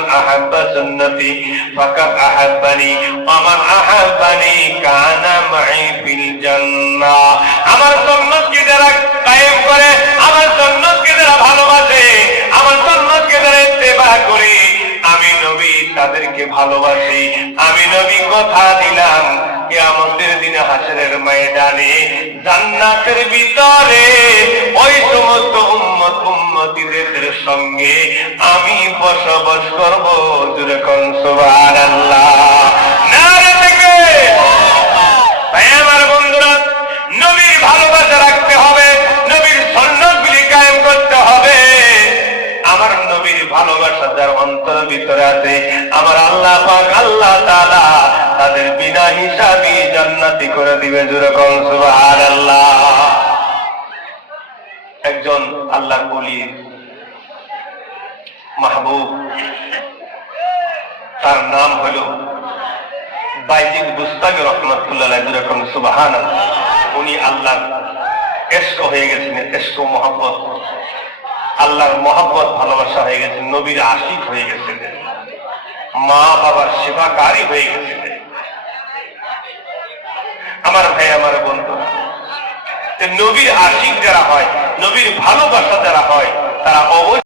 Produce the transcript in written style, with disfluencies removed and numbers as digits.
মান আহাব্বা সুন্নতি ফাকাদ আহাব্বানি ওয়া মান আহাব্বানি কানা মাই ফিল জান্নাহ। আমার সুন্নতকে যারা কায়েম করে, আমার সুন্নতকে যারা ভালোবাসে, আমার সুন্নতকে যারা ইত্তেবা করে, আমি নবী তাদেরকে ভালোবাসি। আমি নবী কথা দিলাম কিয়ামতের দিনে হাসরের ময়দানে জান্নাতের ভিতরে ওই সমস্ত উম্মত উম্মতীদের সঙ্গে আমি বসবাস করব। জোরে কোন সুবহানাল্লাহ। নারে তাকবীর। ভাই আমার বন্ধুরা, নবীর ভালোবাসা রাখতে হবে, নবীর সুন্নতগুলি কায়েম করতে হবে। আমার নবীর ভালোবাসা যার অন্তরের ভিতরে আছে, আমার আল্লাহ পাক আল্লাহ তাআলা তাদের বিনা হিসাবে জান্নাতি করে দিবে। জোরে কোন সুবহানাল্লাহ। একজন আল্লাহর ওলি মাহবুব, তার নাম হলো বাইজিদ বুস্তামি রহমাতুল্লাহ আলাইহি। জোরে কোন সুবহানাল্লাহ। উনি আল্লাহর ইশক হয়ে গেছেন, ইশক মোহাব্বত, আল্লাহর মোহাব্বত ভালোবাসা হয়ে গেছে, নবীর আশিক হয়ে গেছে, মা বাবার সেবাকারী হয়ে গেছে। আমার ভাই আমার বন্ধু, নবীর আশিক যারা হয়, নবীর ভালোবাসা যারা হয়, তারা অবশ্যই